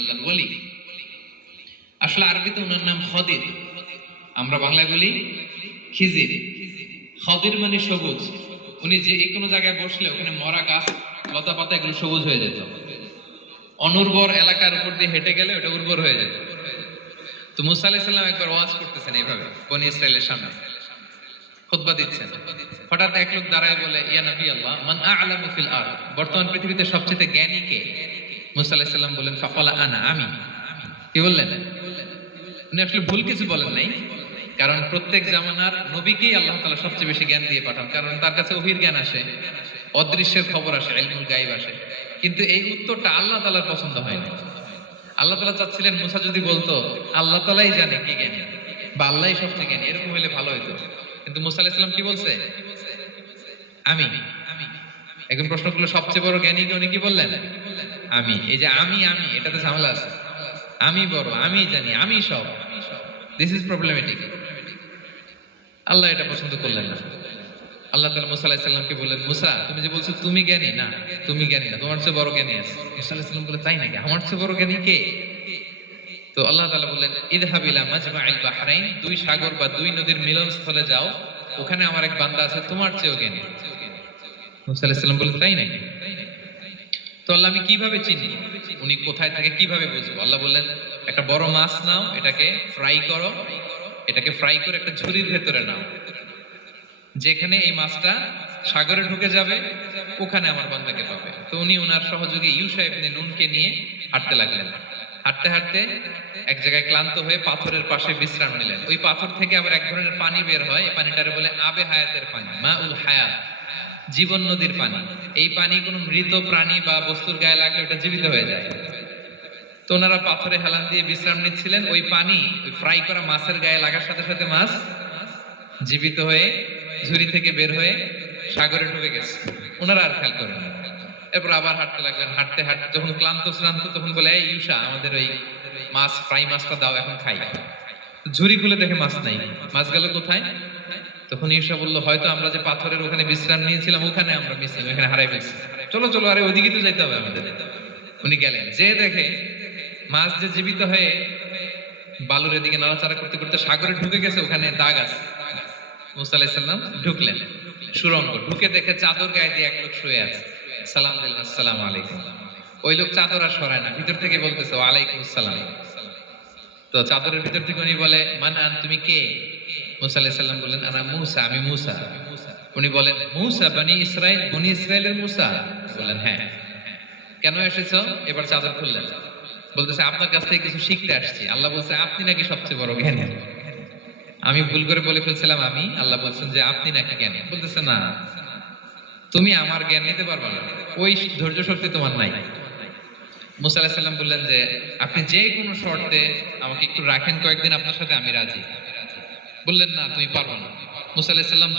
আল্লাহর ওলি। আসলে আরবিতে ওনার নাম খদির, আমরা বাংলায় বলি খিজির। খদির মানে সবুজ। উনি যে কোনো জায়গায় বসলে ওখানে মরা গাছ লতা পাতা এগুলো সবুজ হয়ে যেত। অনুর্বর এলাকার উপর দিয়ে হেঁটে গেলে ওটা উর্বর হয়ে যেত। তো মুসা আলাইহিস সালাম একবার ওয়াজ করতেছেন এইভাবে বনি ইসরাইলের সামনে, খুতবা দিচ্ছেন। হঠাৎ এক লোক দাঁড়ায় বলে, ইয়া নবী আল্লাহ, মান আ'লামু ফিল আরদ, বর্তমান পৃথিবীতে সবচেয়ে জ্ঞানী কে? মুসা আলাইহিস সালাম বললেন, ফাকালা আনা, আমি। কি বললেন? উনি আসলে ভুল কিছু বলেন নাই, কারণ প্রত্যেক জামানার নবীকেই আল্লাহ তাআলা সবচেয়ে বেশি জ্ঞান দিয়ে পাঠান, কারণ তার কাছে ওহীর জ্ঞান আসে, অদৃশ্যের খবর আসে, ইলমুল গায়ব আসে। কিন্তু এই উত্তরটা আল্লাহ তাআলার পছন্দ হয় না। আল্লাহ তাআলা চাচ্ছিলেন মুসা যদি বলতো আল্লাহ তাআলাই জানে কে জ্ঞানী বা আল্লাহই সবচেয়ে জ্ঞানী, এরকম হলে ভালো হতো। কিন্তু মুসা আলাইহিস সালাম কি বলছে? আমি। এখন প্রশ্ন করলো সবচেয়ে বড় জ্ঞানী কে? উনি কি বললেন? আমি। এই যে আমি আমি, এটাতে ঝামেলা আছে। আমি বড়, আমি জানি, আমি সব, দিস ইজ প্রবলেমেটিক। আল্লাহ এটা পছন্দ করলেন না। আল্লাহ তাআলা মুসা আলাইহিস সালামকে বললেন, মুসা তুমি যে বলছো তুমি জ্ঞানী, না তুমি জ্ঞানী না, তোমার চেয়ে বড় জ্ঞানী আছে। মুসা আলাইহিস সালাম বলে, তাই নাকি? আমার চেয়ে বড় জ্ঞানী কে? তো আল্লাহ তাআলা বললেন, ইযহাব ইলা মাজমাইল বাহরাইন, দুই সাগর বা দুই নদীর মিলনস্থলে যাও, ওখানে আমার এক বান্দা আছে তোমার চেয়েও জ্ঞানী। মুসা আলাইহিস সালাম বললেন, তাই নাকি? তো আল্লাহ, আমি কিভাবে চিনি উনি কোথায় থাকে, কিভাবে বুঝবো? আল্লাহ বললেন, একটা বড় মাছ নাও, এটাকে ফ্রাই করো, এটাকে ফ্রাই করে একটা ঝুড়ির ভেতরে নাও, যেখানে এই মাছটা সাগরে ঢুকে যাবে ওখানে আমার বান্দাকে পাবে। তো উনি ওনার সহযোগী ইউশা ইবনে নুনকে নিয়ে হাঁটতে লাগলেন। হাঁটতে হাঁটতে এক জায়গায় ক্লান্ত হয়ে পাথরের পাশে বিশ্রাম নিলেন। ওই পাথর থেকে আবার এক ধরনের পানি বের হয়, এই পানিটারে বলে আবে হায়াতের পানি, মাউল হায়াত, জীবন নদীর পানি। এই পানি কোনো মৃত প্রাণী বা বস্তুর গায়ে লাগলে ওটা জীবিত হয়ে যায়। তো ওনারা পাথরে হেলান দিয়ে বিশ্রাম নিচ্ছিলেন, ওই পানি ওই ফ্রাই করা মাছের গায়ে লাগার সাথে সাথে মাছ জীবিত হয়ে ঝুড়ি থেকে বের হয়ে সাগরে ঢুকে গেছে। ওনারা আর খেয়াল করেন না। এরপর আবার হাঁটতে লাগলেন। হাঁটতে হাঁটতে যখন ক্লান্ত শ্রান্ত, তখন বলে, এই ইউশা, আমাদের ওই মাছ ফ্রাই মাছটা দাও, এখন খাই। ঝুড়ি খুলে দেখে মাছ নাই। মাছ গেল কোথায়? তখন ইউশা বলল, হয়তো আমরা যে পাথরের ওখানে বিশ্রাম নিয়েছিলাম ওখানে আমরা মিসিং, ওখানে হারাই ফেলছি। চলো চলো, আরে ওইদিকে তো যাইতে হবে আমাদের। উনি গেলেন, যে দেখে মাছ যে জীবিত হয়ে বালুর এদিকে নাড়াচাড়া করতে করতে সাগরে ঢুকে গেছে, ওখানে দাগ আছে। মুসা আলাইহিস সালাম ঢুকলেন সুড়ঙ্গ, ঢুকে দেখে চাদর গায়ে দিয়ে এক লোক শুয়ে আছে। সালাম দিলেন, আসসালামু আলাইকুম। ওই লোক চাদর আর সরায় না, ভিতর থেকে বলতেছে, ওয়ালাইকুম আসসালাম। তো চাদরের ভিতর থেকে উনি বলে, মান আন, তুমি কে? মুসা আলাইহিস সালাম বললেন, আনা মুসা, আমি মুসা। উনি বলেন, মুসা বনি ইসরাইল, বনি ইসরাইলের মুসা? বললেন, হ্যাঁ। কেন এসেছো? এবার চাদর খুললেন। বলতেছে, আপনার কাছ থেকে কিছু শিখতে আসছি। আল্লাহ বলছে, আপনি নাকি সবচেয়ে বড় জ্ঞানী। আমি ভুল করে বলে ফেলছিলাম আমি। আল্লাহ বলছেন যে আপনি নাকি জ্ঞানী। বলতেছে, না, তুমি আমার জ্ঞান নিতে পারবে না, ওই ধৈর্য শক্তি তোমার নাই। মুসা আলাইহিস সালাম বললেন যে, আপনি যে কোনো শর্তে আমাকে একটু রাখেন কয়েকদিন আপনার সাথে, আমি রাজি। বললেন, না তুমি পারবে না। মুসা আলাইহিস সালাম